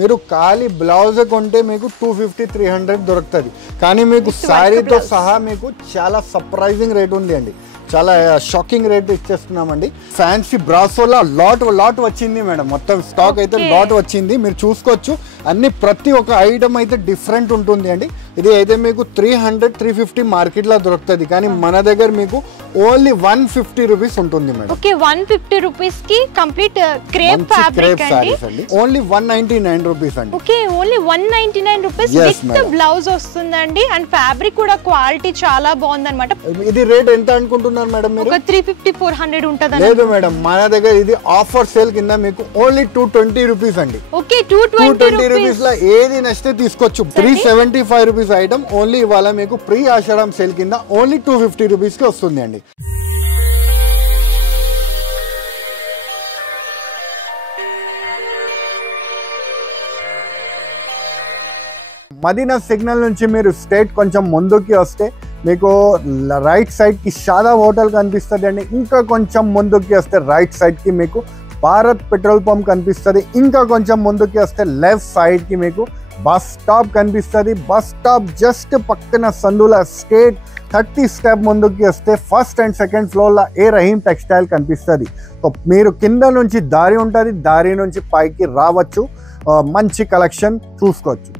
మీరు ఖాళీ బ్లౌజ్ కొంటే మీకు 250-300 దొరుకుతుంది. కానీ మీకు శారీతో సహా మీకు చాలా సర్ప్రైజింగ్ రేట్ ఉంది అండి. చాలా షాకింగ్ రేట్ ఇచ్చేస్తున్నామండి. ఫ్యాన్సీ బ్రాసోలా లాట్ వచ్చింది మేడం. మొత్తం స్టాక్ అయితే లాట్ వచ్చింది. మీరు చూసుకోవచ్చు అన్ని ప్రతి ఒక్క ఐటమ్ అయితే డిఫరెంట్ ఉంటుంది అండి. ఇది అయితే మీకు 300-350 మార్కెట్లో దొరుకుతుంది. కానీ మన దగ్గర మీకు ఓన్లీ 150 రూపీస్ ఉంటుంది మేడం. ఓకే 150 రూపీస్ కి కంప్లీట్ క్రేప్ ఫ్యాబ్రిక్ అండి. ఓన్లీ 199 రూపీస్ అండి. Okay only 199 rupees with blouse వస్తుందండి. అండ్ ఫ్యాబ్రిక్ కూడా క్వాలిటీ చాలా బాగుందన్నమాట. ఇది రేట్ ఎంత అనుకుంటున్నారు మేడం మీరు? 350-400 ఉంటది. లేదు మేడం, మన దగ్గర ఇది ఆఫర్ సేల్ కింద మీకు ఓన్లీ 220 రూపీస్ అండి. ఓకే 220 రూపీస్ లో ఏది నచ్చితే తీసుకోవచ్చు. 375 రూపీస్ ఐటమ్ ఓన్లీ ఇవాళ మీకు ప్రీ ఆషాఢం సేల్ కింద ఓన్లీ 250 రూపీస్ కి వస్తుంది అండి. మదీనా సిగ్నల్ నుంచి మీరు స్ట్రేట్ కొంచెం ముందుకి వస్తే మీకు రైట్ సైడ్ కి షాదా హోటల్ కనిపిస్తుంది అండి. ఇంకా కొంచెం ముందుకి వస్తే రైట్ సైడ్ కి మీకు భారత్ పెట్రోల్ పంప్ కనిపిస్తుంది. ఇంకా కొంచెం ముందుకి వస్తే లెఫ్ట్ సైడ్ కి మీకు బస్ స్టాప్ కనిపిస్తుంది. బస్ స్టాప్ జస్ట్ పక్కన సందుల స్ట్రేట్ 30 స్టెప్ ముందుకి వస్తే ఫస్ట్ అండ్ సెకండ్ ఫ్లోర్లో ఏ రహీం టెక్స్టైల్ కనిపిస్తుంది. సో మీరు కింద నుంచి దారి ఉంటుంది, దారి నుంచి పైకి రావచ్చు, మంచి కలెక్షన్ చూసుకోవచ్చు.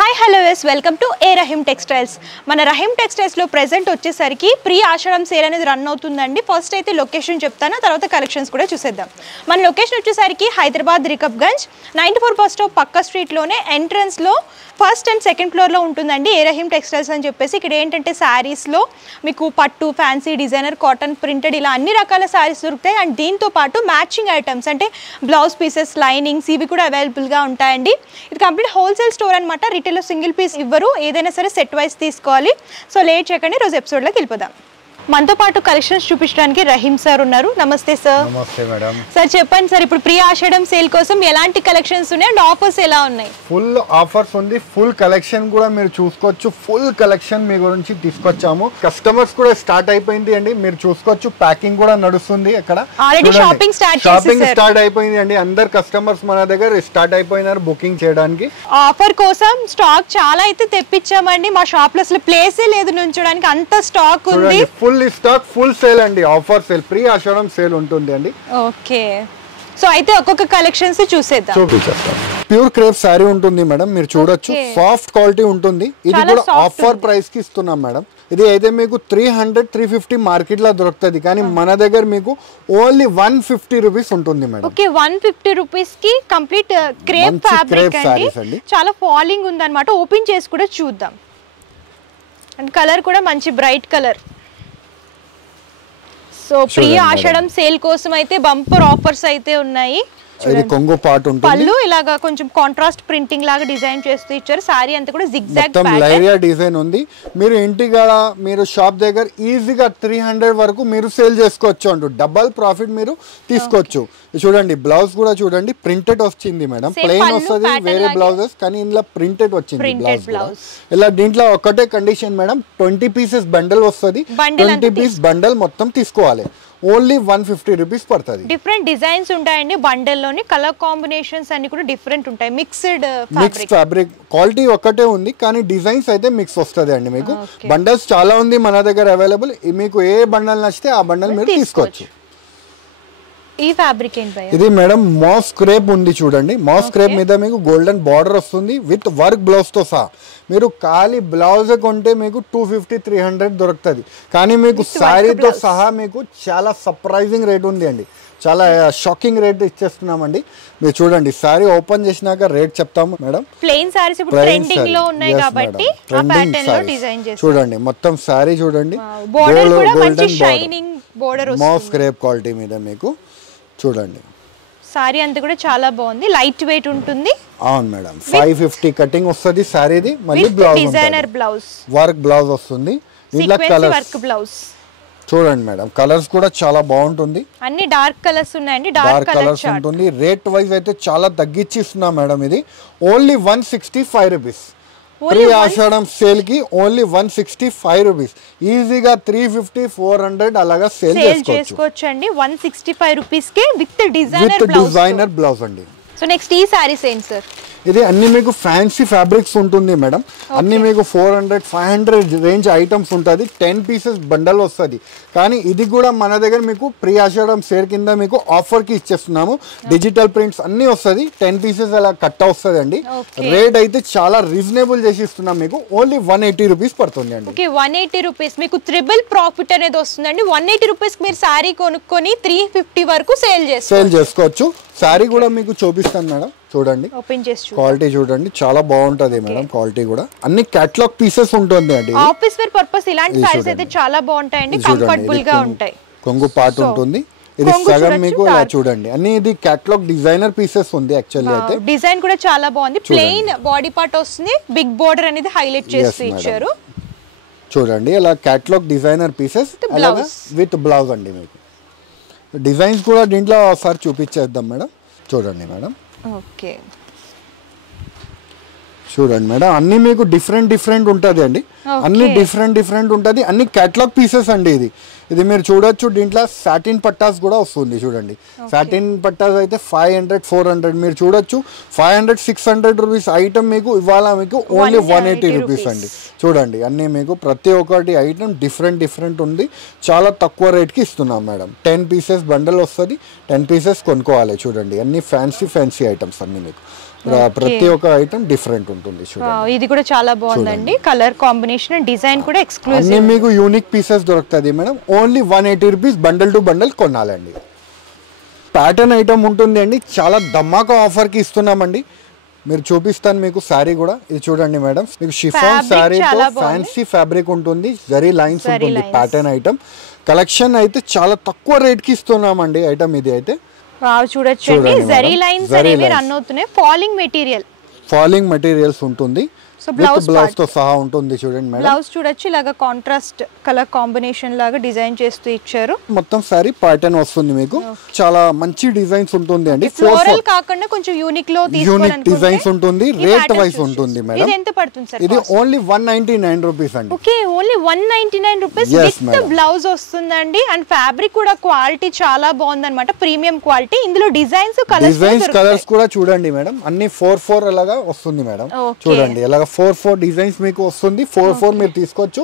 Hi hello yes welcome to A Rahim textiles. మన రహీం టెక్స్టైల్స్లో ప్రెజెంట్ వచ్చేసరికి ప్రీ ఆషాఢం సేల్ అనేది రన్ అవుతుందండి. ఫస్ట్ అయితే లొకేషన్ చెప్తాను, తర్వాత కలెక్షన్స్ కూడా చూసేద్దాం. మన లొకేషన్ వచ్చేసరికి హైదరాబాద్ రికబ్గంజ్ 94 బస్ స్టాప్ పక్క స్ట్రీట్లోనే ఎంట్రన్స్లో ఫస్ట్ అండ్ సెకండ్ ఫ్లోర్లో ఉంటుందండి ఏ రహీం టెక్స్టైల్స్ అని చెప్పేసి. ఇక్కడ ఏంటంటే శారీస్లో మీకు పట్టు, ఫ్యాన్సీ, డిజైనర్, కాటన్, ప్రింటెడ్ ఇలా అన్ని రకాల శారీస్ దొరుకుతాయి. అండ్ దీంతో పాటు మ్యాచింగ్ ఐటమ్స్ అంటే బ్లౌజ్ పీసెస్, లైనింగ్స్ ఇవి కూడా అవైలబుల్గా ఉంటాయండి. ఇది కంప్లీట్ హోల్సేల్ స్టోర్ అనమాట. రిటైల్లో సింగిల్ పీస్ ఇవ్వరు, ఏదైనా సరే సెట్ వైజ్ తీసుకోవాలి. సో లేట్ చేయకండి, రోజు ఎపిసోడ్లోకి వెళ్ళిపోదాం. మనతో పాటు కలెక్షన్స్ చూపించడానికి రహీం సార్ ఉన్నారు. నమస్తే సార్. నమస్తే మేడం. సార్ చెప్పండి సార్, ఇప్పుడు ప్రీ ఆషాఢం సేల్ కోసం ఎలాంటి కలెక్షన్స్ ఉన్నాయి అండ్ ఆఫర్స్ ఎలా ఉన్నాయి? ఫుల్ ఆఫర్స్ ఉంది, ఫుల్ కలెక్షన్ కూడా మీరు చూసుకోవచ్చు. ఫుల్ కలెక్షన్ మీ గురించి తీసుకొచ్చాము. కస్టమర్స్ కూడా స్టార్ట్ అయిపోయింది అండి, మీరు చూసుకోవచ్చు. ప్యాకింగ్ కూడా నడుస్తుంది. అక్కడ ఆల్రెడీ షాపింగ్ స్టార్ట్ అయిపోయింది అండి. అందరు కస్టమర్స్ మన దగ్గర స్టార్ట్ అయిపోయినారు బుకింగ్ చేయడానికి. ఆఫర్ కోసం స్టాక్ చాలా అయితే తెప్పించామండి. మా షాప్ లో అసలు ప్లేసే లేదు నుంచోడానికి, అంత స్టాక్ ఉంది. ఫుల్ స్టాక్, ఫుల్ సేల్ అండి, offer sale, pre Ashadham sale ఉంటుంది అండి. ఓకే, సో అయితే ఒక్కొక్క కలెక్షన్స్ చూసేద్దాం. చూపించేస్తాం. ప్యూర్ క్రేప్ శారీ ఉంటుంది మేడం, మీరు చూడొచ్చు. సాఫ్ట్ క్వాలిటీ ఉంటుంది. ఇది కూడా ఆఫర్ ప్రైస్ కి ఇస్తున్నాం మేడం. ఇది అయితే మీకు 300-350 మార్కెట్ లో దొరుకుతుంది. కానీ మన దగ్గర మీకు ఓన్లీ 150 రూపీస్ ఉంటుంది మేడం. ఓకే 150 రూపీస్ కి కంప్లీట్ క్రేప్ ఫ్యాబ్రిక్ అండి. చాలా ఫాలింగ్ ఉంది అనమాట. ఓపెన్ చేసి కూడా చూద్దాం. అండ్ కలర్ కూడా మంచి bright colour. So pre Ashadham sale కోసం అయితే బంపర్ ఆఫర్స్ అయితే ఉన్నాయి. ఇది కొంగు పార్ట్ ఉంటుంది. పళ్ళు ఇలాగా కొంచెం కాంట్రాస్ట్ ప్రింటింగ్ లాగా డిజైన్ చేస్తూ ఇచ్చారు. సారీ అంతా కూడా జిగ్జాగ్ ప్యాటర్న్, లైరియా డిజైన్ ఉంది. మీరు ఇంటికాడ మీరు షాప్ దగ్గర ఈజీగా 300 వరకు మీరు సేల్ చేసుకోవచ్చు అంటూ డబల్ ప్రాఫిట్ మీరు తీసుకోవచ్చు. చూడండి, బ్లౌజ్ కూడా చూడండి, ప్రింటెడ్ వచ్చింది మేడం. ప్లెయిన్ వస్తుంది వేరే బ్లౌజెస్, కానీ ఇందులో ప్రింటెడ్ వచ్చింది బ్లౌజ్. ఇలా దీంట్లో ఒకటే కండిషన్ మేడం, 20 పీసెస్ బండల్ వస్తుంది. 20 పీస్ బండల్ మొత్తం తీసుకోవాలి. ఓన్లీ 150 రూపీస్ పడుతుంది. డిఫరెంట్ డిజైన్స్ ఉంటాయండి బండల్ లోని. కలర్ కాంబినేషన్స్ అన్ని కూడా డిఫరెంట్ ఉంటాయి. మిక్స్డ్ ఫ్యాబ్రిక్ క్వాలిటీ ఒక్కటే ఉంది, కానీ డిజైన్స్ అయితే మిక్స్ వస్తుంది అండి. మీకు బండల్స్ చాలా ఉంది మన దగ్గర అవైలబుల్. మీకు ఏ బండల్ నచ్చితే ఆ బండల్ మీరు తీసుకోవచ్చు. ఈ ఫ్యాబ్రిక్ ఏంటి? ఇది మేడం మాస్ క్రేప్ ఉంది చూడండి. మాస్ క్రేప్ మీద మీకు గోల్డెన్ బార్డర్ వస్తుంది విత్ వర్క్ బ్లౌజ్ తో సహా. మీరు ఖాళీ బ్లౌజ్ కొంటే మీకు 250-300 దొరుకుతుంది. కానీ మీకు శారీతో సహా మీకు చాలా సర్ప్రైజింగ్ రేట్ ఉంది అండి. చాలా షాకింగ్ రేట్ ఇచ్చేస్తున్నామండి. మీరు చూడండి, శారీ ఓపెన్ చేసినాక రేట్ చెప్తాము మేడం. ప్లెయిన్ సారీస్ ఇప్పుడు ట్రెండింగ్ లో ఉన్నాయి కాబట్టి ఆ ప్యాటర్న్ లో డిజైన్ చేశారు. చూడండి, మొత్తం శారీ చూడండి, బోర్డర్ కూడా మంచి షైనింగ్ బోర్డర్ వస్తుంది. మాస్ క్రేప్ క్వాలిటీ మీద మీకు చూడండి. సారీ అంతా కూడా చాలా బాగుంది, లైట్ వెయిట్ ఉంటుంది. అవును మేడం, 550 కటింగ్ వస్తుంది సారీది. మళ్ళీ blouse designer blouse, work blouse వస్తుంది. ఇలా కలర్స్ వర్క్ బ్లౌజ్ చూడండి మేడం. కలర్స్ కూడా చాలా బాగుంటుంది. అన్ని డార్క్ కలర్స్ ఉన్నాయండి. డార్క్ కలర్స్ ఉంటుంది. రేట్ వైజ్ అయితే చాలా తగ్గించి ఇస్తున్నా మేడం. ఇది only 165 rupees. Pre Ashadham sale కి ఓన్లీ 165 రూపీస్, ఈజీగా 350 400 అలాగా సేల్ చేసుకోవచ్చు అండి. 165 రూపీస్ కి విత్ డిజైనర్ బ్లౌజ్ అండి. సో నెక్స్ట్ ఈ సారీస్ ఏంటి సార్? ఇది అన్ని మీకు ఫ్యాన్సీ ఫ్యాబ్రిక్స్ ఉంటుంది మేడం. అన్ని మీకు 400 500 రేంజ్ ఐటమ్స్ ఉంటుంది. 10 పీసెస్ బండల్ వస్తుంది. కానీ ఇది కూడా మన దగ్గర మీకు ప్రీ ఆషాఢం సేల్ కింద మీకు ఆఫర్కి ఇచ్చేస్తున్నాము. డిజిటల్ ప్రింట్స్ అన్నీ వస్తుంది. 10 పీసెస్ అలా కట్ట వస్తుంది అండి. రేట్ అయితే చాలా రీజనబుల్ చేసి ఇస్తున్నాం మీకు. ఓన్లీ 180 రూపీస్ పడుతుంది అండి. ఓకే, 180 రూపీస్ మీకు ట్రిపుల్ ప్రాఫిట్ అనేది వస్తుందండి. 180 రూపీస్ మీరు శారీ కొనుక్కొని 350 వరకు సేల్ చేసుకోవచ్చు. శారీ కూడా మీకు చూపిస్తాను మేడం, చూడండి. ఓపెన్ చేసి క్వాలిటీ చూడండి, చాలా బాగుంటది మేడం. క్వాలిటీ కూడా అన్ని కేటలాగ్ పీసెస్ ఉంటుంది అండి. ఆఫీస్ వేర్ పర్పస్ ఇలాంటి సారీస్ అయితే చాలా బాగుంటాయండి, కంఫర్టబుల్ గా ఉంటాయి. కొంగు పార్ట్ ఉంటుంది. ఇది సగం మీకు ఇలా చూడండి. అన్ని ఇది కేటలాగ్ డిజైనర్ పీసెస్ ఉంది. యాక్చువల్లీ అయితే డిజైన్ కూడా చాలా బాగుంది. ప్లెయిన్ బాడీ పార్ట్ వస్తుంది, బిగ్ బోర్డర్ అనేది హైలైట్ చేసి ఇచ్చారు. చూడండి ఇలా కేటలాగ్ డిజైనర్ పీసెస్ అలాగా విత్ బ్లౌజ్ అండి. మీకు డిజైన్స్ కూడా దీంట్లో ఒకసారి చూపించేద్దాం మేడం. చూడండి మేడం. ఓకే, చూడండి మేడం, అన్ని మీకు డిఫరెంట్ ఉంటుంది అండి. అన్ని డిఫరెంట్ ఉంటుంది. అన్ని కేటలాగ్ పీసెస్ అండి. ఇది మీరు చూడొచ్చు. దీంట్లో సాటిన్ పట్టాస్ కూడా వస్తుంది. చూడండి, సాటిన్ పట్టాస్ అయితే 500 400 మీరు చూడొచ్చు. 500 600 రూపీస్ ఐటమ్ మీకు ఇవాళ మీకు ఓన్లీ 180 రూపీస్ అండి. చూడండి, అన్నీ మీకు ప్రతి ఒక్కటి ఐటమ్ డిఫరెంట్ ఉంది. చాలా తక్కువ రేట్కి ఇస్తున్నాం మేడం. 10 పీసెస్ బండల్ వస్తుంది. 10 పీసెస్ కొనుక్కోవాలి. చూడండి, అన్ని ఫ్యాన్సీ ఐటమ్స్ అన్ని మీకు. ప్రతి ఒక్క ఐటమ్ డిఫరెంట్ ఉంటుంది. చూడండి, ఇది కూడా చాలా బాగుందండి. కలర్ కాంబినేషన్, డిజైన్ కూడా ఎక్స్క్లూజివ్. అన్ని మీకు యూనిక్ పీసెస్ దొరుకుతుంది madam. Only 180 rupees bundle to bundle కొనాలండి. ప్యాటర్న్ ఐటమ్ ఉంటుంది అండి. చాలా ధమాకా ఆఫర్కి ఇస్తున్నామండి. మీరు చూపిస్తాను మీకు శారీ కూడా. ఇది చూడండి మేడం, మీకు షిఫాన్ శారీతో ఫ్యాన్సీ ఫ్యాబ్రిక్ ఉంటుంది. జరీ లైన్స్ ఉంటుంది. ప్యాటర్న్ ఐటమ్ కలెక్షన్ అయితే చాలా తక్కువ రేట్కి ఇస్తున్నామండి ఐటమ్. ఇది అయితే చూడొచ్చండి, జరీ లైన్స్ అనేవి రన్ అవుతున్నాయి. ఫాలింగ్ మెటీరియల్స్ ఉంటుంది. సో బ్లౌజ్ తో సహా ఉంటుంది. చూడండి మేడం, బ్లౌజ్ చూడొచ్చు. ఇలాగా కాంట్రాస్ట్ కలర్ కాంబినేషన్ లాగా డిజైన్ చేస్తూ ఇచ్చారు. మొత్తం సారీ ప్యాటర్న్ వస్తుంది మీకు. చాలా మంచి డిజైన్స్ ఉంటుంది అండి. ఫ్లోరల్ కాకుండా కొంచెం యూనిక్ లో యూనిక్ డిజైన్స్ ఉంటుంది. రేట్ వైస్ ఉంటుంది మేడం. ఇది ఎంత పడుతుంది సార్? ఇది ఓన్లీ 199 రూపీస్ అండి. Okay, only 199 rupees with blouse వస్తుందండి. అండ్ ఫ్యాబ్రిక్ కూడా క్వాలిటీ చాలా బాగుందన్నమాట, ప్రీమియం క్వాలిటీ. ఇందులో డిజైన్స్ కలర్స్ కూడా చూడండి మేడం. అన్ని 4 అలాగా వస్తుంది మేడం. చూడండి, అలాగా 4 డిజైన్స్ మీకు వస్తుంది. 4 మీరు తీసుకోవచ్చు.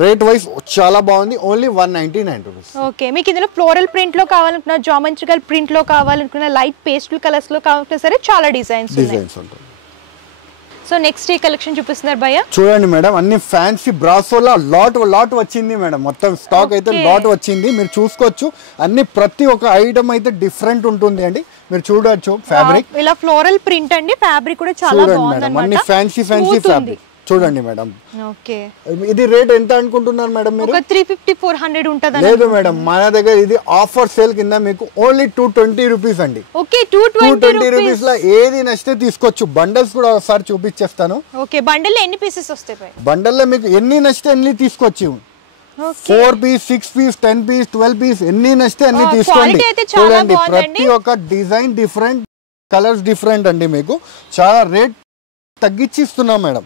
రేట్ వైస్ చాలా బాగుంది. Only 199 rupees. ఓకే, మీకు ఇందులో ఫ్లోరల్ ప్రింట్ లో కావాలనుకున్నా, జామెట్రికల్ ప్రింట్ లో కావాలనుకున్నా, లైట్ పేస్టల్ కలర్స్ లో కావాలనుకున్నా సరే చాలా డిజైన్స్ ఉంటుంది. సో నెక్స్ట్ ఈ కలెక్షన్ చూపిస్తున్నారు భయ్య. చూడండి మేడం, అన్ని ఫ్యాన్సీ బ్రాసోలా లాట్ వచ్చింది మేడం. మొత్తం స్టాక్ అయితే లాట్ వచ్చింది. మీరు చూసుకోవచ్చు. అన్ని ప్రతి ఒక్క ఐటమ్ అయితే డిఫరెంట్ ఉంటుంది అండి. మీరు చూడొచ్చు. ఫ్యాబ్రిక్ ఇలా ఫ్లోరల్ ప్రింట్ అండి. ఫ్యాబ్రిక్ కూడా చాలా బాగుంది అన్నమాట. అన్ని ఫ్యాన్సీ ఫ్యాబ్రిక్ చూడండి మేడం. ఓకే, ఇది రేట్ ఎంత అనుకుంటున్నారు మేడం మీరు? 350 400 ఉంటది. లేదు మేడం, మన దగ్గర ఇది ఆఫర్ సేల్ కింద మీకు ఓన్లీ 220 రూపీస్ అండి. ఓకే, 220 రూపీస్ లో ఏది నచ్చితే తీసుకోవచ్చు. బండల్స్ కూడా ఒకసారి చూపించేస్తాను. ఓకే, బండల్ ఎన్ని పీసెస్ వస్తాయి? బండల్ లో మీకు ఎన్ని నచ్చితే అన్ని తీసుకోవచ్చు. 4 పీస్ 6 పీస్ 10 పీస్ 12 పీస్ ఎన్ని నచ్చితే అన్ని తీసుకోండి. చూడండి, ప్రతి ఒక్క డిజైన్ డిఫరెంట్, కలర్స్ డిఫరెంట్ అండి. మీకు చాలా రేట్ తగ్గించి ఇస్తున్నాం మేడం.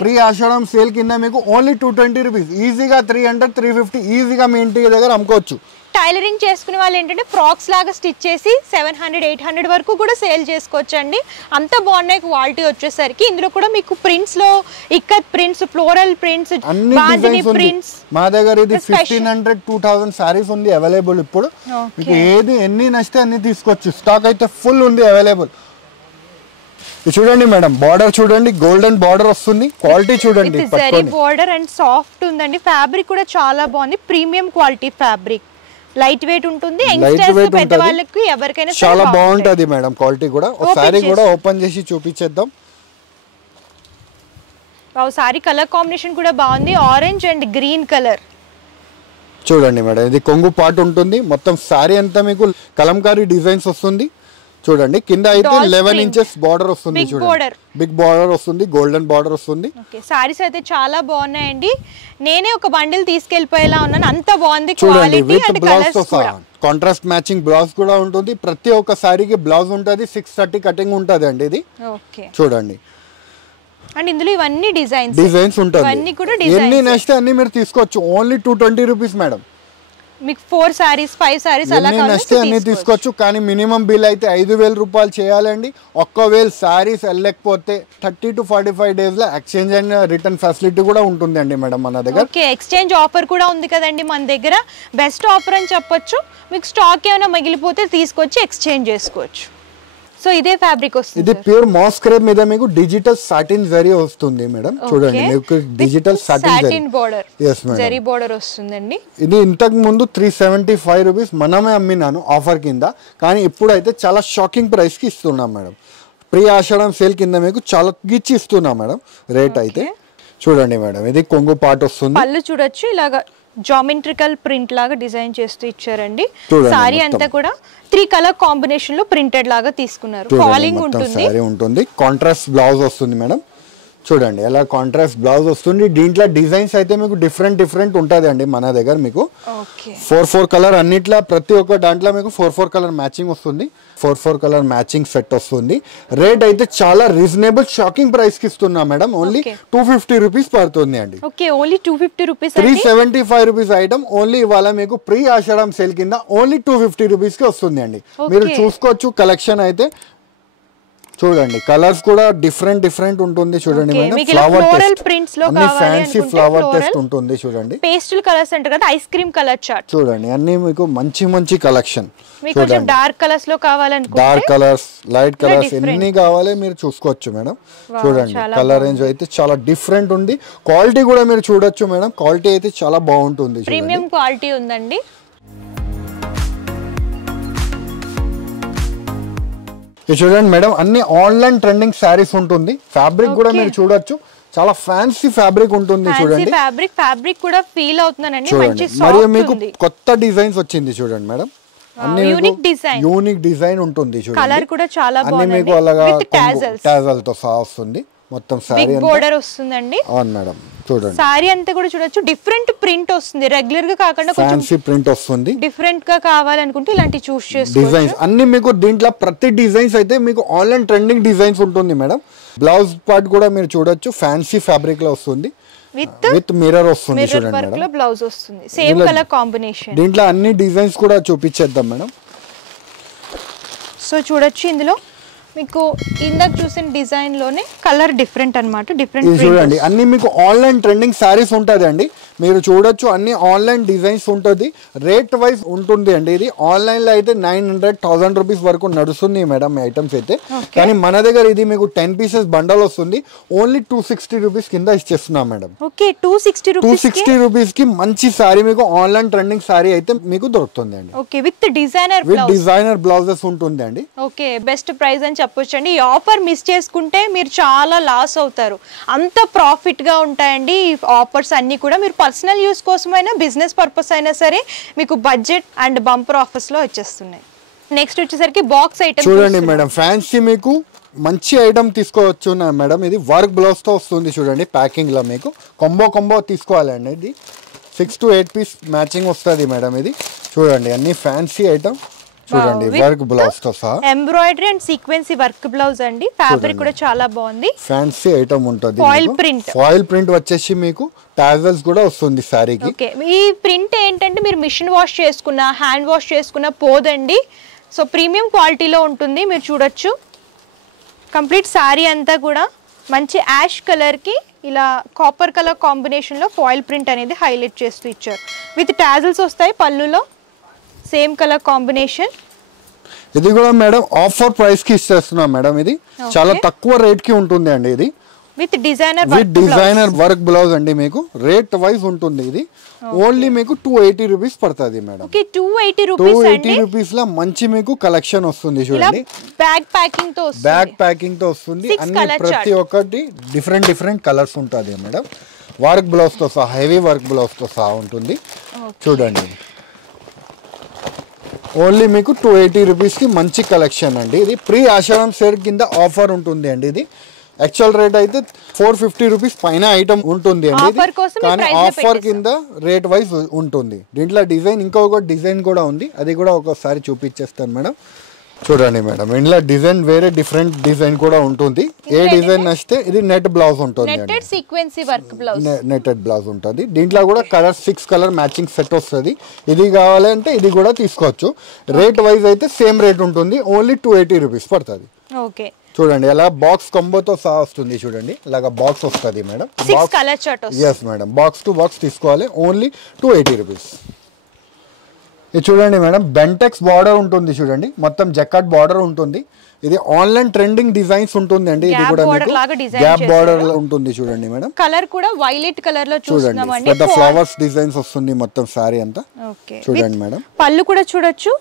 ప్రీ ఆషాఢం సేల్ కింద మీకు ఓన్లీ 220 రూపీస్. ఈజీగా 300 350 ఈజీగా మీ ఇంటి దగ్గర అమ్ముకోవచ్చు. టైలరింగ్ చేసుకునే వాళ్ళు ఏంటంటే ఫ్రాక్స్ లాగా స్టిచ్ చేసి 700 800 వరకు కూడా సేల్ చేసుకోవచ్చు అండి. అంత బాగున్నాయి క్వాలిటీ వచ్చేసరికి. ఇందులో కూడా మీకు ప్రింట్స్ లో ikat prints, floral prints, bandhani prints. మా దగ్గర ఇది 1500 2000 సారీస్ ఉంది అవైలబుల్ ఇప్పుడు. మీకు ఏది ఎన్ని నచ్చితే అన్ని తీసుకోవచ్చు. స్టాక్ అయితే ఫుల్ ఉంది అవైలబుల్. చూడండి మేడం, బార్డర్ చూడండి, గోల్డెన్ బార్డర్ వస్తుంది. క్వాలిటీ చూడండి, జరీ బార్డర్ అండ్ సాఫ్ట్ ఉందండి. ఫ్యాబ్రిక్ కూడా చాలా బాగుంది, premium quality fabric. Light weight ఉంటుంది. యంగ్స్టర్స్, పెద్దవాళ్ళకి ఎవరికైనా చాలా బాగుంటది మేడం. క్వాలిటీ కూడా ఒకసారి కూడా ఓపెన్ చేసి చూపించేద్దాం. సారీ కలర్ కాంబినేషన్ కూడా బాగుంది. Orange and green colour. చూడండి మేడం, ఇది కొంగు పార్ట్ ఉంటుంది. మొత్తం సారీ అంతా మీకు కలంకారీ డిజైన్స్ వస్తుంది. చూడండి, కింద అయితే 11 ఇంచెస్ బార్డర్ వస్తుంది. చూడండి, బిగ్ బార్డర్ వస్తుంది, గోల్డెన్ బార్డర్ వస్తుంది. సారీస్ అయితే చాలా బాగున్నాయండి. నేనే ఒక బండిల్ తీసుకెళ్లిపోయేలా ఉన్నాను, అంత బాగుంది క్వాలిటీ. అండ్ కలర్స్ కూడా కాంట్రాస్ట్ మ్యాచింగ్ బ్లౌజ్ కూడా ఉంటుంది. ప్రతి ఒక్క సారీకి బ్లౌజ్ ఉంటుంది. 630 కటింగ్ ఉంటుంది అండి ఇది. చూడండి, అండ్ ఇందులో ఇవన్నీ డిజైన్స్ ఉంటుంది. ఇవన్నీ కూడా డిజైన్స్. ఎన్ని నచ్చితే అన్ని మీరు తీసుకోవచ్చు. Only 220 rupees madam. మీకు 4 సారీస్ 5 సారీస్ అలా నచ్చితే అన్ని తీసుకోవచ్చు. కానీ మినిమం బిల్ అయితే 5,000 రూపాయలు చేయాలండి. ఒక్కవేళ సారీస్ వెళ్ళకపోతే 30 to 45 days లో ఎక్స్చేంజ్ అండ్ రిటర్న్ ఫెసిలిటీ కూడా ఉంటుంది అండి మేడం మన దగ్గర. ఓకే, ఎక్స్చేంజ్ ఆఫర్ కూడా ఉంది కదండి మన దగ్గర. బెస్ట్ ఆఫర్ అని చెప్పొచ్చు. మీకు స్టాక్ ఏమైనా మిగిలిపోతే తీసుకొచ్చి ఎక్స్చేంజ్ చేసుకోవచ్చు. సో ఇదే ఫ్యాబ్రిక్ వస్తుంది. ఇది ప్యూర్ మాస్ క్రేప్ మీద మీకు డిజిటల్ సాటిన్ జరీ వస్తుంది మేడం. చూడండి మీకు digital satin border. yes madam, zari border వస్తుందండి. ఇది ఇంతకు ముందు 375 రూపీస్ మనమే అమ్మినాను ఆఫర్ కింద. కానీ ఇప్పుడైతే చాలా షాకింగ్ ప్రైస్ కి ఇస్తున్నాం మేడం. ప్రీ ఆషాఢం సేల్ కింద మీకు చాలా గిచ్చి ఇస్తున్నాం మేడం రేట్ అయితే. చూడండి మేడం, ఇది కొంగు పార్ట్ వస్తుంది. పళ్ళు చూడొచ్చు, ఇలాగా జామెట్రికల్ ప్రింట్ లాగా డిజైన్ చేస్తూ ఇచ్చారండి. సారీ అంతా కూడా 3 కలర్ కాంబినేషన్ లో ప్రింటెడ్ లాగా తీసుకున్నారు. ఫాలింగ్ ఉంటుంది. కాంట్రాస్ట్ బ్లౌజ్ వస్తుంది మేడం. చూడండి ఎలా కాంట్రాస్ట్ బ్లౌజ్ వస్తుంది. దీంట్లో డిజైన్స్ అయితే మీకు డిఫరెంట్ ఉంటుంది అండి మన దగ్గర. మీకు 4 కలర్ అన్నిట్లో ప్రతి ఒక్క దాంట్లో మీకు 4 కలర్ మ్యాచింగ్ వస్తుంది. 4 కలర్ మ్యాచింగ్ సెట్ వస్తుంది. రేట్ అయితే చాలా రీజనబుల్ షాకింగ్ ప్రైస్ కి ఇస్తున్నా మేడం. ఓన్లీ 250 రూపీస్ పడుతుంది అండి. Okay, only 250 rupees. 375 rupees item only ఇవాళ మీకు ప్రీ ఆషాఢం సేల్ కింద ఓన్లీ 250 రూపీస్ కి వస్తుంది అండి. మీరు చూసుకోవచ్చు కలెక్షన్ అయితే. చూడండి కలర్స్ కూడా డిఫరెంట్ ఉంటుంది. చూడండి మేడం, ఫ్లవర్ ప్రింట్స్ లో అన్ని ఫ్యాన్సీ ఫ్లవర్ టెస్ట్ ఉంటుంది. చూడండి పేస్టల్ కలర్స్ అంటారు కదా, ఐస్ క్రీమ్ కలర్ చార్ట్. చూడండి అన్ని మీకు మంచి కలెక్షన్. మీకు కొంచెం డార్క్ కలర్స్ లో కావాలనుకుంటే డార్క్ కలర్స్, లైట్ కలర్స్ ఎన్ని కావాలి మీరు చూసుకోవచ్చు మేడం. చూడండి కలర్ రేంజ్ అయితే చాలా డిఫరెంట్ ఉంది. క్వాలిటీ కూడా మీరు చూడొచ్చు మేడం. క్వాలిటీ అయితే చాలా బాగుంటుంది. ప్రీమియం క్వాలిటీ ఉందండి. చూడండి మేడం, అన్ని ఆన్లైన్ ట్రెండింగ్ సారీస్ ఉంటుంది. ఫ్యాబ్రిక్ కూడా మీరు చూడొచ్చు, చాలా ఫ్యాన్సీ ఫ్యాబ్రిక్ ఉంటుంది. చూడండి ఫ్యాబ్రిక్ కూడా ఫీల్ అవుతున్నానండి. మంచి సాఫ్ట్ మరియు మీకు కొత్త డిజైన్స్ వచ్చింది చూడండి మేడం. అన్ని యూనిక్ డిజైన్ ఉంటుంది. చూడండి కలర్ కూడా చాలా బాగుంది. మీకు అలాగా టాజల్ తో సహా వస్తుంది. మొత్తం సారీ బోర్డర్ వస్తుందండి. అవును మేడం. చూడండి సారీ అంతా కూడా చూడొచ్చు, డిఫరెంట్ ప్రింట్ వస్తుంది. రెగ్యులర్ గా కాకుండా ఫ్యాన్సీ ప్రింట్ వస్తుంది. డిఫరెంట్ గా కావాలనుకుంటే ఇలాంటి చూస్ చేసుకోవచ్చు. డిజైన్స్ అన్ని మీకు దీంట్లో ప్రతి డిజైన్స్ అయితే మీకు ఆన్లైన్ ట్రెండింగ్ డిజైన్స్ ఉంటుంది మేడం. బ్లౌజ్ పార్ట్ కూడా మీరు చూడొచ్చు, ఫ్యాన్సీ ఫ్యాబ్రిక్ లో వస్తుంది. విత్ మిర్రర్ వస్తుంది. చూడండి మేడం, బ్లౌజ్ వస్తుంది సేమ్ కలర్ కాంబినేషన్. దీంట్లో అన్ని డిజైన్స్ కూడా చూపించేద్దాం మేడం. సో చూడొచ్చు, ఇందులో మీకు ఇందాక చూసిన డిజైన్ లోనే కలర్ డిఫరెంట్ అన్నమాట. డిఫరెంట్ చూడండి అన్ని మీకు ఆన్లైన్ ట్రెండింగ్ సారీస్ ఉంటుంది అండి. మీరు చూడొచ్చు అన్ని ఆన్లైన్ డిజైన్స్ ఉంటుంది. రేట్ వైజ్ ఉంటుంది అండి. ఇది ఆన్లైన్ లో అయితే 900-1000 రూపీస్ వరకు నడుస్తుంది మేడం ఐటమ్స్ అయితే. కానీ మన దగ్గర ఇది మీకు 10 పీసెస్ బండల్ వస్తుంది. ఓన్లీ 260 రూపీస్ కింద ఇచ్చేస్తున్నాం మేడం. ఓకే, 260 రూపీస్ కి మంచి సారీ మీకు ఆన్లైన్ ట్రెండింగ్ సారీ అయితే మీకు దొరుకుతుంది అండి. ఓకే, విత్ డిజైనర్ బ్లౌజెస్ ఉంటుంది అండి. ఓకే, బెస్ట్ ప్రైస్ అని చెప్పొచ్చండి. ఈ ఆఫర్ మిస్ చేసుకుంటే మీరు చాలా లాస్ అవుతారు. అంత ప్రాఫిట్ గా ఉంటాయండి ఈ ఆఫర్స్ అన్ని కూడా. మీరు పర్సనల్ యూస్ కోసమైనా బిజినెస్ పర్పస్ అయినా సరే మీకు బడ్జెట్ అండ్ బంపర్ ఆఫర్స్ లో వచ్చేస్తున్నాయి. నెక్స్ట్ వచ్చేసరికి బాక్స్ ఐటమ్ చూడండి మేడం. ఫ్యాన్సీ మీకు మంచి ఐటమ్ తీసుకోవచ్చు మేడం. ఇది వర్క్ బ్లౌజ్ తో వస్తుంది. చూడండి ప్యాకింగ్ లో మీకు కొంబో తీసుకోవాలండి. ఇది 6 to 8 పీస్ మ్యాచింగ్ వస్తుంది మేడం. ఇది చూడండి అన్ని ఫ్యాన్సీ ఐటమ్. చూడండి వర్క్ బ్లౌజ్ తో సహా ఎంబ్రాయిడరీ అండ్ సీక్వెన్సీ వర్క్ బ్లౌజ్ అండి. ఫ్యాబ్రిక్ కూడా చాలా బాగుంది. ఫ్యాన్సీ ఐటమ్ ఉంటుంది. ఫాయిల్ ప్రింట్ వచ్చేసి మీకు టాజల్స్ కూడా వస్తుంది సారీకి. ఓకే, ఈ ప్రింట్ ఏంటంటే మీరు మిషన్ వాష్ చేసుకున్నా హ్యాండ్ వాష్ చేసుకున్నా పోదండి. సో ప్రీమియం క్వాలిటీలో ఉంటుంది. మీరు చూడొచ్చు కంప్లీట్ సారీ అంతా కూడా మంచి యాష్ కలర్ కి ఇలా కాపర్ కలర్ కాంబినేషన్ లో ఫాయిల్ ప్రింట్ అనేది హైలైట్ చేస్తూ ఇచ్చారు. విత్ టాజల్స్ వస్తాయి పళ్ళులో, సేమ్ కలర్ కాంబినేషన్. ఇది కూడా మేడం ఆఫర్ ప్రైస్ కి ఇచ్చేస్తున్నాం మేడం. ఇది చాలా తక్కువ రేట్ కి ఉంటుంది అండి. ఇది విత్ డిజైనర్ వర్క్ బ్లౌజ్ అండి. మీకు రేట్ వైజ్ ఉంటుంది. ఇది ఓన్లీ మీకు 280 రూపీస్ పడుతుంది మేడం. 280 రూపీస్ లో మంచి మీకు కలెక్షన్ వస్తుంది. చూడండి బ్యాగ్ ప్యాకింగ్ తో వస్తుంది. అన్ని ప్రతి ఒక్కటి డిఫరెంట్ కలర్స్ ఉంటుంది మేడం. వర్క్ బ్లౌజ్ తో సహా, హెవీ వర్క్ బ్లౌజ్ తో సహా ఉంటుంది. చూడండి ఓన్లీ మీకు 280 రూపీస్ కి మంచి కలెక్షన్ అండి. ఇది ప్రీ ఆషాఢం సేల్ కింద ఆఫర్ ఉంటుంది అండి. ఇది యాక్చువల్ రేట్ అయితే 450 రూపీస్ పైన ఐటమ్ ఉంటుంది అండి. కానీ ఆఫర్ కింద రేట్ వైజ్ ఉంటుంది. దీంట్లో డిజైన్ ఇంకొక డిజైన్ కూడా ఉంది. అది కూడా ఒకసారి చూపించేస్తాను మేడం. చూడండి మేడం ఇందులో డిజైన్ వేరే డిఫరెంట్ డిజైన్ కూడా ఉంటుంది. ఏ డిజైన్ నచ్చితే ఇది నెట్ బ్లౌజ్ ఉంటుంది, netted sequence work blouse, netted blouse ఉంటుంది. దీంట్లో కూడా కలర్ 6 కలర్ మ్యాచింగ్ సెట్ వస్తుంది. ఇది కావాలంటే ఇది కూడా తీసుకోవచ్చు. రేట్ వైజ్ అయితే సేమ్ రేట్ ఉంటుంది, ఓన్లీ 280 రూపీస్ పడుతుంది. ఓకే చూడండి అలా బాక్స్ కంబోతో సహా వస్తుంది. చూడండి ఇలాగా బాక్స్ వస్తుంది మేడం. 6 కలర్ చార్ట్ వస్తుంది. Yes madam, box to box తీసుకోవాలి, ఓన్లీ 280 రూపీస్. ఇది చూడండి మేడం బెంటెక్స్ బార్డర్ ఉంటుంది. చూడండి మొత్తం జకాట్ బార్డర్ ఉంటుంది. ఇది ఆన్లైన్ ట్రెండింగ్ డిజైన్స్ ఉంటుంది అండి. ఇది కూడా గ్యాప్ బార్డర్ ఉంటుంది. చూడండి మేడం కలర్ కూడా వైలెట్ కలర్ లో చూస్తున్నామండి. పెద్ద ఫ్లవర్స్ డిజైన్స్ వస్తుంది మొత్తం సారీ అంతా. చూడండి మేడం పళ్ళు కూడా చూడొచ్చు,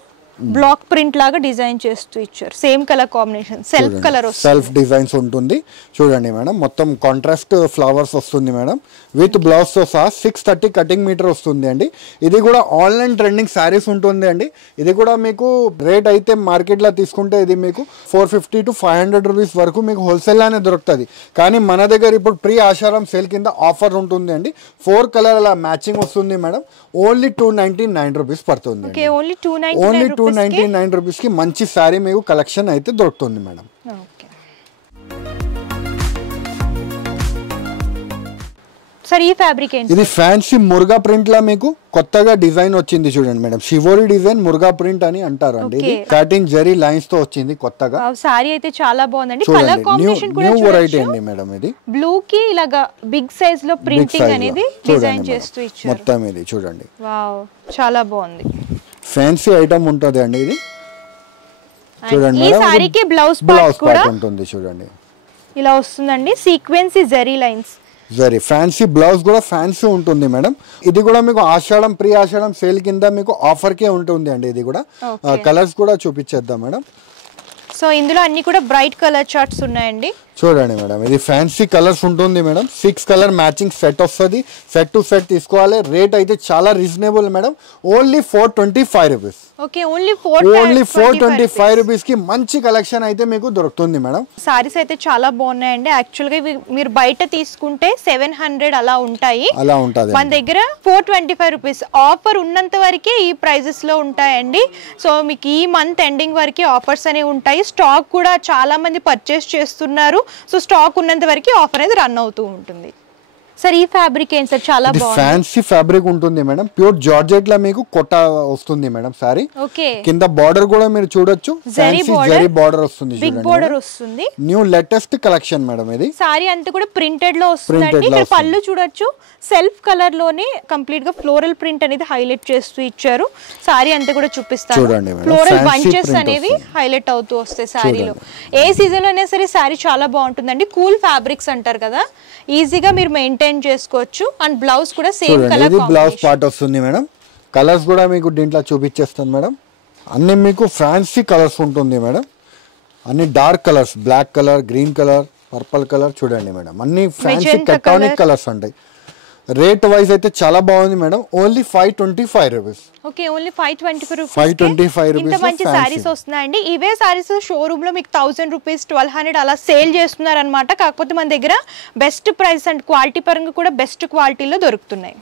బ్లాక్ ప్రింట్ లాగా డిజైన్ చేస్తూ ఇచ్చారు. Same colour combination, self colour వస్తుంది, సెల్ఫ్ డిజైన్స్ ఉంటుంది. చూడండి మేడం మొత్తం కాంట్రాస్ట్ ఫ్లవర్స్ వస్తుంది మేడం. విత్ బ్లౌజ్ తో సహా 630 కటింగ్ మీటర్ వస్తుంది అండి. ఇది కూడా ఆన్లైన్ ట్రెండింగ్ శారీస్ ఉంటుంది అండి. ఇది కూడా మీకు రేట్ అయితే మార్కెట్ లో తీసుకుంటే ఇది మీకు 450 to 500 రూపీస్ వరకు మీకు హోల్సేల్ లోనే దొరుకుతుంది. కానీ మన దగ్గర ఇప్పుడు ప్రీ ఆషాఢం సేల్ కింద ఆఫర్ ఉంటుంది అండి. 4 కలర్ అలా మ్యాచింగ్ వస్తుంది మేడం. ఓన్లీ 299 రూపీస్ పడుతుంది. ఓన్లీ 299 రూపీస్ కి మంచి శారీ మీకు కలెక్షన్ అయితే దొరుకుతుంది మేడం. సర్ ఈ ఫ్యాబ్రిక్ ఏంటి? ఇది ఫ్యాన్సీ మురుగా ప్రింట్ లా మీకు కొత్తగా డిజైన్ వచ్చింది. చూడండి madam shibori design Muruga print అని అంటారు అండి. ఇది సాటిన్ జరీ లైన్స్ తో వచ్చింది కొత్తగా. సారీ అయితే చాలా బాగుందండి. కలర్ కాంబినేషన్ కూడా న్యూ వెరైటీ అండి మేడం. ఇది బ్లూ కి ఇలాగా బిగ్ సైజ్ లో ప్రింటింగ్ అనేది డిజైన్ చేస్తూ ఇచ్చారు మొత్తం. ఇది చూడండి వావ్ చాలా బాగుంది, ఫ్యాన్సీ ఐటమ్ ఉంటుంది అండి. ఇది చూడండి ఈ సారీకి బ్లౌజ్ పార్ట్ కూడా ఉంటుంది. చూడండి ఇలా వస్తుందండి, sequence zari lines. Zari fancy blouse కూడా ఫ్యాన్సీ ఉంటుంది మేడం. ఇది కూడా మీకు ఆషాఢం ప్రీ ఆషాఢం సేల్ కింద మీకు ఆఫర్ కే ఉంటుంది అండి. ఇది కూడా కలర్స్ కూడా చూపించేద్దాం మేడం. సో ఇందులో అన్ని కూడా బ్రైట్ కలర్ చార్ట్స్ ఉన్నాయండి. చూడండి మేడం ఇది ఫ్యాన్సీ కలర్స్ ఉంటుంది మేడం. 6 కలర్ మ్యాచింగ్ సెట్ వస్తుంది. సెట్ టు సెట్ తీసుకోవాలి. రేట్ అయితే చాలా reasonable madam, only 425 rupees. Okay only 425 rupees కి మంచి కలెక్షన్ అయితే మీకు దొరుకుతుంది మేడం. సారీస్ అయితే చాలా బాగున్నాయండి. యాక్చువల్ గా మీరు బయట తీసుకుంటే 700 అలా ఉంటాయి, అలా ఉంటుంది. మన దగ్గర 425 రూపీస్ ఆఫర్ ఉన్నంత వరకే ఈ ప్రైజెస్ లో ఉంటాయండి. సో మీకు ఈ మంత్ ఎండింగ్ వరకే ఆఫర్స్ అనేవి ఉంటాయి. స్టాక్ కూడా చాలా మంది పర్చేస్ చేస్తున్నారు. సో స్టాక్ ఉన్నంత వరకు ఆఫర్ అనేది రన్ అవుతూ ఉంటుంది. సార్ ఈ ఫ్యాబ్రిక్ ఏంటి సార్? చాలా బాగుంది, ఫ్యాన్సీ ఫ్యాబ్రిక్ ఉంటుంది మేడం. ప్యూర్ జార్జెట్ లా మీకు కొట్ట వస్తుంది మేడం సారీ. ఓకే కింద బార్డర్ కూడా మీరు చూడొచ్చు, ఫ్యాన్సీ జరీ బార్డర్ వస్తుంది. బిగ్ బార్డర్ వస్తుంది. New latest collection madam. ఇది సారీ అంతా కూడా ప్రింటెడ్ లో వస్తుందండి. ఇక్కడ పళ్ళు చూడొచ్చు, సెల్ఫ్ కలర్ లోనే కంప్లీట్ గా ఫ్లోరల్ ప్రింట్ అనేది హైలైట్ చేస్తూ ఇచ్చారు. సారీ అంతా కూడా చూపిస్తాను. ఫ్లోరల్ బంచెస్ అనేవి హైలైట్ అవుతూ వస్తాయి సారీలో. ఏ సీజన్ లో అయినా సరే సారీ చాలా బాగుంటుందండి. కూల్ ఫ్యాబ్రిక్స్ అంటారు కదా, ఈజీగా మీరు మెయింటైన్ చేసుకోవచ్చు. అండ్ బ్లౌజ్ కూడా సేమ్ కలర్ ఇది బ్లౌజ్ పార్ట్ వస్తుంది మేడం. కలర్స్ కూడా మీకు దీంట్లో చూపించేస్తాను మేడం. అన్ని మీకు ఫ్యాన్సీ కలర్స్ ఉంటుంది మేడం. అన్ని dark colours, black colour, green colour, purple colour. చూడండి మేడం అన్ని ఫ్యాన్సీ టెక్టానిక్ కలర్స్ ఉంటాయి. రేట్ వైజ్ అయితే చాలా బాగుంది madam. Only 525 rupees. Okay only 525 rupees. 525 rupees. ఇంత మంచి సారీస్ వస్తున్నాయండి. ఇవే సారీస్ షోరూమ్ లో మీకు 1000 రూపీస్ 1200 అలా సేల్ చేస్తున్నారు అనమాట. కాకపోతే మన దగ్గర బెస్ట్ ప్రైస్ అండ్ క్వాలిటీ పరంగా కూడా బెస్ట్ క్వాలిటీలో దొరుకుతున్నాయి.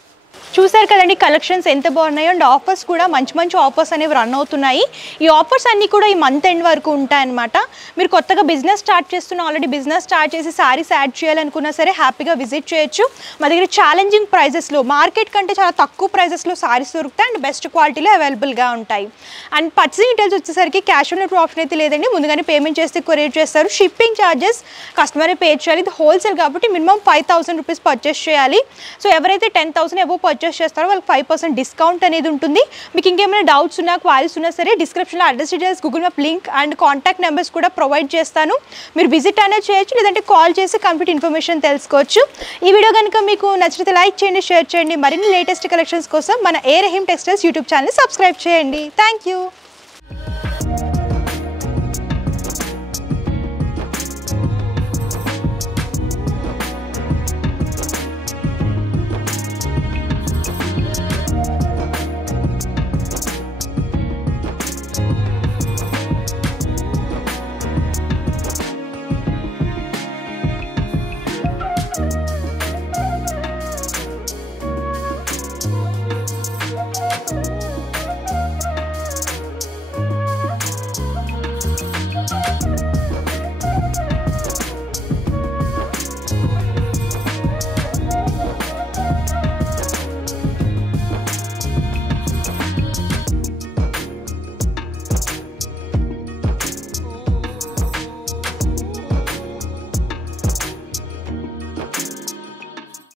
చూసారు కదండి కలెక్షన్స్ ఎంత బాగున్నాయో. అండ్ ఆఫర్స్ కూడా మంచి మంచి ఆఫర్స్ అనేవి రన్ అవుతున్నాయి. ఈ ఆఫర్స్ అన్నీ కూడా ఈ మంత్ ఎండ్ వరకు ఉంటాయన్నమాట. మీరు కొత్తగా బిజినెస్ స్టార్ట్ చేస్తున్న, ఆల్రెడీ బిజినెస్ స్టార్ట్ చేసి సారీస్ యాడ్ చేయాలనుకున్నా సరే హ్యాపీగా విజిట్ చేయొచ్చు. మా దగ్గర ఛాలెంజింగ్ ప్రైజెస్లో, మార్కెట్ కంటే చాలా తక్కువ ప్రైజెస్లో సారీస్ దొరుకుతాయి అండ్ బెస్ట్ క్వాలిటీలో అవైలబుల్గా ఉంటాయి. అండ్ పర్చేసింగ్ డీటెయిల్స్ వచ్చేసరికి క్యాష్ ఆన్ డెలివరీ ఆప్షన్ అయితే లేదండి. ముందుగానే పేమెంట్ చేస్తే కొరియర్ చేస్తారు. షిప్పింగ్ ఛార్జెస్ కస్టమరే పే చేయాలి. ఇది హోల్సేల్ కాబట్టి మినిమం 5000 రూపీస్ పర్చేస్ చేయాలి. సో ఎవరైతే 10,000 అబోవ్ పర్చేస్ చేస్తారో వాళ్ళకి 5% డిస్కౌంట్ అనేది ఉంటుంది. మీకు ఇంకేమైనా డౌట్స్ ఉన్నా, క్వారీస్ ఉన్నా సరే డిస్క్రిప్షన్లో address details, Google map link and contact numbers కూడా ప్రొవైడ్ చేస్తాను. మీరు విజిట్ అనేది చేయొచ్చు, లేదంటే కాల్ చేసి కంప్లీట్ ఇన్ఫర్మేషన్ తెలుసుకోవచ్చు. ఈ వీడియో కనుక మీకు నచ్చితే లైక్ చేయండి, షేర్ చేయండి. మరిన్ని లేటెస్ట్ కలెక్షన్స్ కోసం మన A Rahim textiles YouTube channel subscribe చేయండి. Thank you.